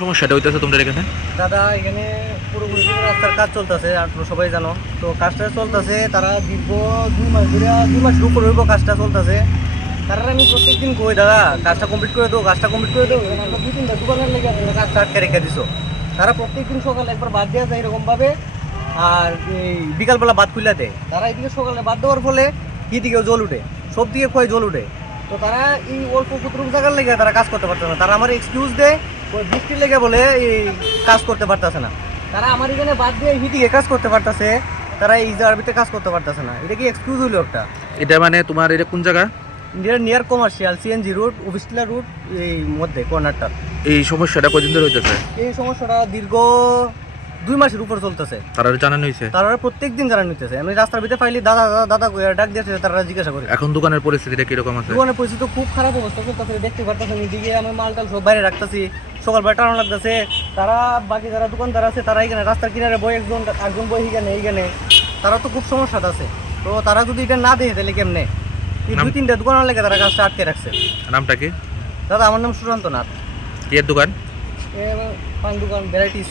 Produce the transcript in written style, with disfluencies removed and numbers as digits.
সমস্যাটা হইতেছে তোমরা এখানে? দাদা এখানে পুরোপুরি রাস্তার কাজ চলতেছে, আর তোমরা সবাই জানো তো কাজটা চলতেছে। তারা দীর্ঘ 2 মাস ধরে, 2 মাসের উপর হইব কাজটা চলতেছে। তারা আমি প্রত্যেকদিন কই দাদা কাজটা কমপ্লিট করে দেবো, কাজটা কমপ্লিট করে দেবো। আমরা 2-3টা দোকানের লেগে আপনারা কাজটা আটকে রেখে দিছো। তারা প্রত্যেকদিন সকালে একবার বাদ দেওয়া যায় এরকমভাবে, আর এই বিকালবেলা বাদ খুলে দেয়। তারা এদিকে সকালে বাদ দেওয়ার ফলে কি দিকেও জল উঠে, সব দিকে ক্ষয় জল উঠে। তো তারা এই অল্প কুতরুক জায়গার লেগে তারা কাজ করতে পারতেছে না। তারা আমার এক্সকিউজ দেয় ওই বৃষ্টির লেগে বলে এই কাজ করতে পারতেছে না। তারা আমার এখানে বাদ দিয়ে হিদিকে কাজ করতে পারতেছে, তারা এই জায়গাতে কাজ করতে পারতেছে না। এটা কি এক্সকিউজ হইলো একটা? এটা মানে তোমার এটা কোন জায়গা? ইন্ডিয়ার near commercial CNG route, Officetila route, এই মধ্যে কর্নারটা। এই সমস্যাটা কয়দিন ধরে হইতেছে? এই সমস্যাটা দীর্ঘ 2 মাসের উপর চলতেছে। তারা জানানো হয়েছে? তারা প্রত্যেকদিন জানা নিতেছে। আমি রাস্তার ভিতরে ফাইলি দাদা দাদা দাদা কইয়া ডাক দিয়েছে, তারা জিজ্ঞাসা করে। এখন দোকানের পরিস্থিতিটা কিরকম আছে? দোকানের পরিস্থিতি তো খুব খারাপ অবস্থা চলতেছে, দেখতে পারতেছেন। এদিকে আমি মাল টাল সব বাইরে রাখতেছি, সকালবেলা টানো লাগতেছে। তারা বাকি যারা দোকানদার আছে তারা এখানে রাস্তার কিনারে বই, একজন বই এইখানে তারা তো খুব সমস্যা আছে। তো তারা যদি এটা না দেখে তাহলে কেমনে? এই 2-3টা দোকানের লেগে তারা কাজটা আটকে রাখছে। নামটা কি? দাদা আমার নাম সুশান্ত নাথ। কি এর দোকান? পান দোকান ভ্যারাইটিস।